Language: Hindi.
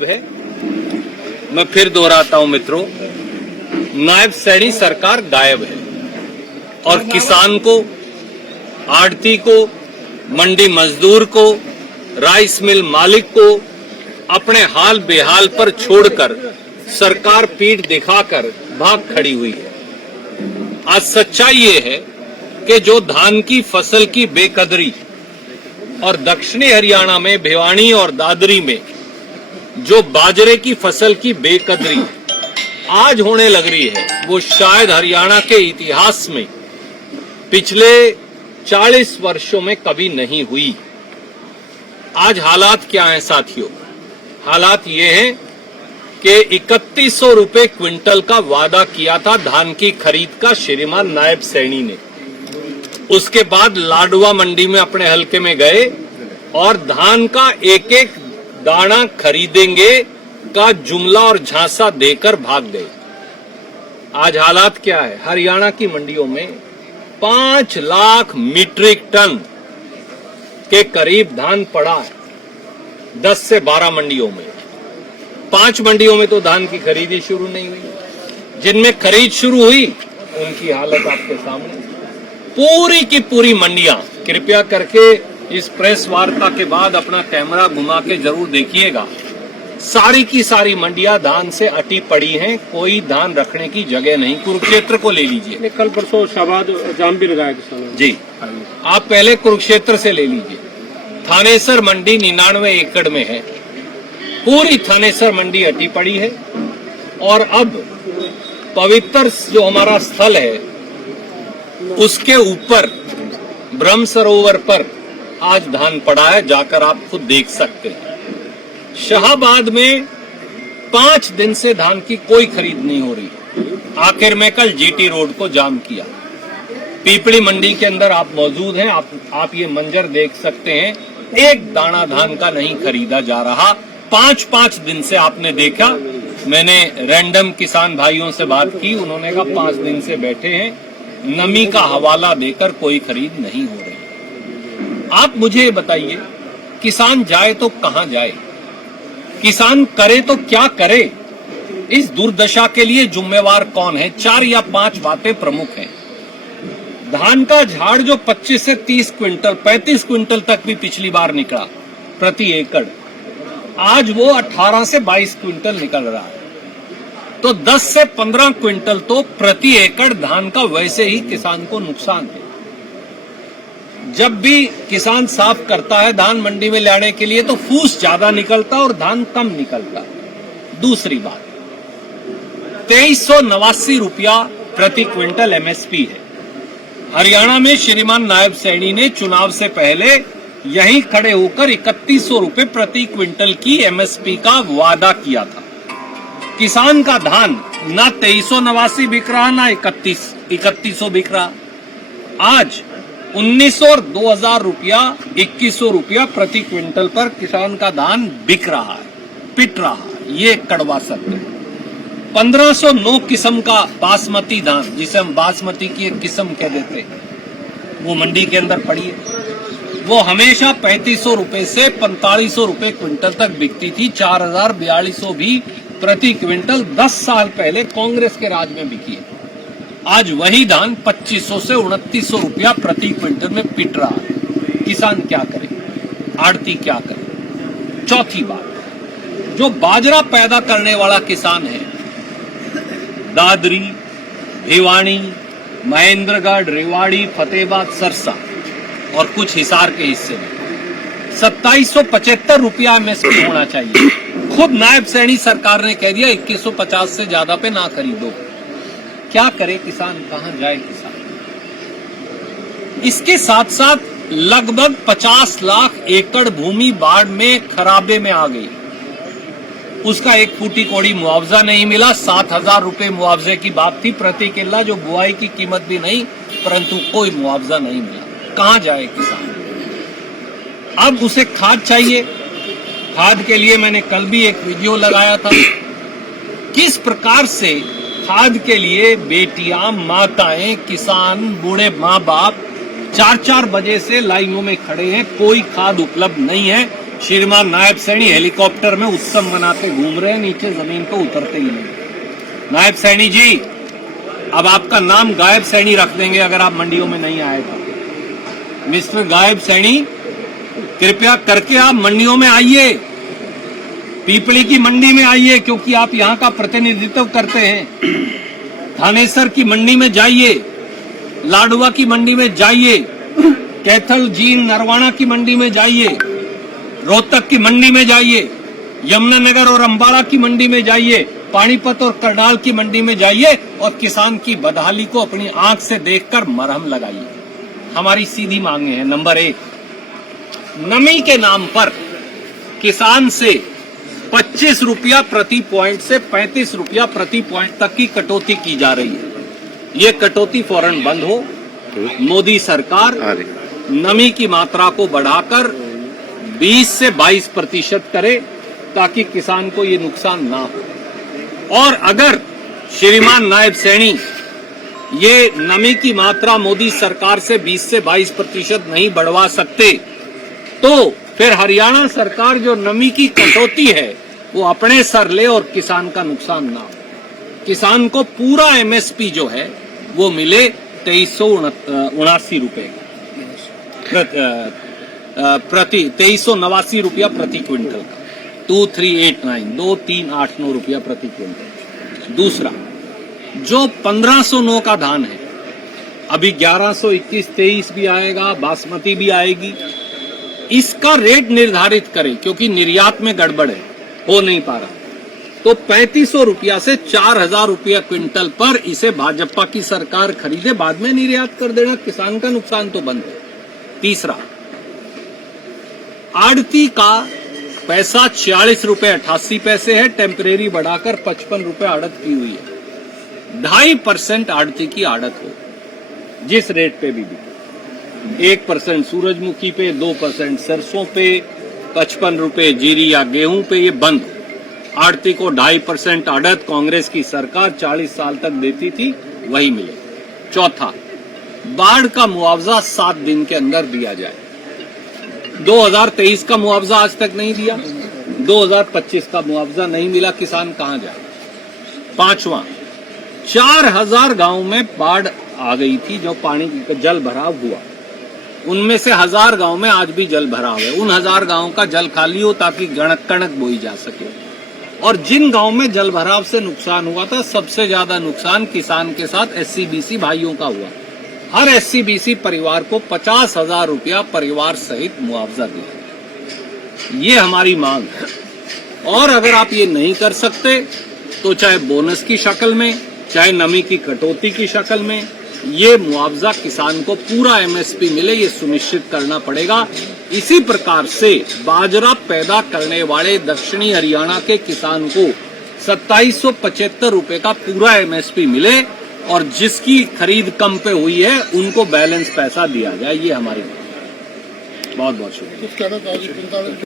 है। मैं फिर दोहराता हूं मित्रों, नायब सैनी सरकार गायब है और किसान को, आड़ती को, मंडी मजदूर को, राइस मिल मालिक को अपने हाल बेहाल पर छोड़कर सरकार पीठ दिखाकर भाग खड़ी हुई है। आज सच्चाई ये है कि जो धान की फसल की बेकदरी और दक्षिणी हरियाणा में भिवानी और दादरी में जो बाजरे की फसल की बेकदरी आज होने लग रही है, वो शायद हरियाणा के इतिहास में पिछले 40 वर्षों में कभी नहीं हुई। आज हालात क्या हैं साथियों? हालात ये हैं कि 3100 रुपए क्विंटल का वादा किया था धान की खरीद का श्रीमान नायब सैनी ने। उसके बाद लाडवा मंडी में अपने हलके में गए और धान का एक एक दाना खरीदेंगे का जुमला और झांसा देकर भाग गए। आज हालात क्या है? हरियाणा की मंडियों में 5 लाख मीट्रिक टन के करीब धान पड़ा है। 10 से 12 मंडियों में, 5 मंडियों में तो धान की खरीदी शुरू नहीं हुई। जिनमें खरीद शुरू हुई उनकी हालत आपके सामने। पूरी की पूरी मंडियां, कृपया करके इस प्रेस वार्ता के बाद अपना कैमरा घुमा के जरूर देखिएगा, सारी की सारी मंडियां धान से अटी पड़ी हैं। कोई धान रखने की जगह नहीं। कुरुक्षेत्र को ले लीजिए, कल परसों शाहबाद जाम भी लगाया किसानों जी। आप पहले कुरुक्षेत्र से ले लीजिए। थानेसर मंडी 99 एकड़ में है। पूरी थानेसर मंडी अटी पड़ी है। और अब पवित्र जो हमारा स्थल है उसके ऊपर ब्रह्म सरोवर पर आज धान पड़ा है, जाकर आप खुद देख सकते हैं। शाहबाद में 5 दिन से धान की कोई खरीद नहीं हो रही। आखिर में कल जीटी रोड को जाम किया। पीपड़ी मंडी के अंदर आप मौजूद हैं, आप ये मंजर देख सकते हैं। एक दाना धान का नहीं खरीदा जा रहा। 5 दिन से आपने देखा। मैंने रैंडम किसान भाइयों से बात की, उन्होंने कहा 5 दिन से बैठे हैं, नमी का हवाला देकर कोई खरीद नहीं हो रही। आप मुझे बताइए, किसान जाए तो कहां जाए? किसान करे तो क्या करे? इस दुर्दशा के लिए जिम्मेवार कौन है? 4 या 5 बातें प्रमुख हैं। धान का झाड़ जो 25 से 30 क्विंटल, 35 क्विंटल तक भी पिछली बार निकला प्रति एकड़, आज वो 18 से 22 क्विंटल निकल रहा है। तो 10 से 15 क्विंटल तो प्रति एकड़ धान का वैसे ही किसान को नुकसान है। जब भी किसान साफ करता है धान मंडी में लाने के लिए तो फूस ज्यादा निकलता और धान कम निकलता। दूसरी बात, 2389 रुपया प्रति क्विंटल एमएसपी है। हरियाणा में श्रीमान नायब सैनी ने चुनाव से पहले यहीं खड़े होकर 3100 रुपए प्रति क्विंटल की एमएसपी का वादा किया था। किसान का धान ना 2389 बिक रहा, ना 3100 बिक रहा। आज 1900 और 2000 रुपया, 2100 रुपया प्रति क्विंटल पर किसान का धान बिक रहा है, पिट रहा है। ये कड़वा सत्य है। 1509 किस्म का बासमती धान, जिसे हम बासमती की एक किस्म कह देते हैं, वो मंडी के अंदर पड़ी है। वो हमेशा 3500 रुपए से 4500 रुपए क्विंटल तक बिकती थी। 4042 भी प्रति क्विंटल 10 साल पहले कांग्रेस के राज में बिकी है। आज वही धान 2500 से 2900 रुपया प्रति क्विंटल में पिट रहा है। किसान क्या करे? आड़ती क्या करे? चौथी बात, जो बाजरा पैदा करने वाला किसान है, दादरी, भिवानी, महेंद्रगढ़, रेवाड़ी, फतेहाबाद, सरसा और कुछ हिसार के हिस्से में 2775 रुपया एमएसपी होना चाहिए। खुद नायब सैनी सरकार ने कह दिया 2150 से ज्यादा पे ना खरीदो। क्या करे किसान? कहां जाए किसान? इसके साथ साथ लगभग 50 लाख एकड़ भूमि बाढ़ में खराबे में आ गई। उसका एक फूटी कोड़ी मुआवजा नहीं मिला। 7000 रुपए मुआवजे की बात थी प्रति किल्ला, जो बुआई की कीमत भी नहीं, परंतु कोई मुआवजा नहीं मिला। कहां जाए किसान? अब उसे खाद चाहिए। खाद के लिए मैंने कल भी एक वीडियो लगाया था। किस प्रकार से खाद के लिए बेटियां, माताएं, किसान, बूढ़े माँ बाप 4-4 बजे से लाइनों में खड़े हैं। कोई खाद उपलब्ध नहीं है। श्रीमान नायब सैनी हेलीकॉप्टर में उत्सव मनाते घूम रहे हैं, नीचे जमीन पे उतरते ही नहीं। नायब सैनी जी, अब आपका नाम गायब सैनी रख देंगे अगर आप मंडियों में नहीं आए तो। मिस्टर गायब सैनी, कृपया करके आप मंडियों में आइए, पीपली की मंडी में आइए, क्योंकि आप यहाँ का प्रतिनिधित्व करते हैं। थानेसर की मंडी में जाइए, लाडवा की मंडी में जाइए, कैथल जींद नरवाना की मंडी में जाइए, रोहतक की मंडी में जाइए, यमुनानगर और अंबाला की मंडी में जाइए, पानीपत और करनाल की मंडी में जाइए और किसान की बदहाली को अपनी आंख से देखकर मरहम लगाइए। हमारी सीधी मांगे हैं। नंबर 1, नमी के नाम पर किसान से 25 रुपया प्रति पॉइंट से 35 रुपया प्रति पॉइंट तक की कटौती की जा रही है। ये कटौती फौरन बंद हो। मोदी सरकार नमी की मात्रा को बढ़ाकर 20 से 22% करे ताकि किसान को ये नुकसान ना हो। और अगर श्रीमान नायब सैनी ये नमी की मात्रा मोदी सरकार से 20 से 22% नहीं बढ़वा सकते तो फिर हरियाणा सरकार जो नमी की कटौती है वो अपने सर ले और किसान का नुकसान ना हो। किसान को पूरा एमएसपी जो है वो मिले 2379 रुपए प्रति 2389 रुपया प्रति क्विंटल का, 2389 रुपया प्रति क्विंटल। दूसरा, जो 1509 का धान है, अभी 1121, 23 भी आएगा, बासमती भी आएगी, इसका रेट निर्धारित करें क्योंकि निर्यात में गड़बड़ है, हो नहीं पा रहा। तो 3500 रुपया से 4000 रुपया क्विंटल पर इसे भाजपा की सरकार खरीदे, बाद में निर्यात कर देना, किसान का नुकसान तो बंद है। तीसरा, आड़ती का पैसा 46 रुपए 88 पैसे है, टेम्परेरी बढ़ाकर 55 रुपए आड़त की हुई है। 2.5% आड़ती की आड़त हो, जिस रेट पे भी बिके, 1% सूरजमुखी पे, 2% सरसों पे, 55 रुपए जीरी या गेहूं पे, ये बंद। आड़ती को 2.5% आड़त कांग्रेस की सरकार 40 साल तक देती थी, वही मिले। चौथा, बाढ़ का मुआवजा 7 दिन के अंदर दिया जाए। 2023 का मुआवजा आज तक नहीं दिया, 2025 का मुआवजा नहीं मिला, किसान कहां जाए। पांचवा, 4000 गांव में बाढ़ आ गई थी, जो पानी जल भराव हुआ, उनमें से 1000 गांव में आज भी जल भराव है। उन 1000 गांव का जल खाली हो ताकि कणक बोई जा सके। और जिन गांव में जल भराव से नुकसान हुआ था, सबसे ज्यादा नुकसान किसान के साथ SC-BC भाइयों का हुआ। हर SC-BC परिवार को 50,000 रुपया परिवार सहित मुआवजा दिया। ये हमारी मांग है। और अगर आप ये नहीं कर सकते तो चाहे बोनस की शक्ल में, चाहे नमी की कटौती की शक्ल में, ये मुआवजा किसान को पूरा MSP मिले, ये सुनिश्चित करना पड़ेगा। इसी प्रकार से बाजरा पैदा करने वाले दक्षिणी हरियाणा के किसान को 2775 रुपए का पूरा MSP मिले और जिसकी खरीद कम पे हुई है उनको बैलेंस पैसा दिया जाए। ये हमारी बहुत बहुत शुक्रिया।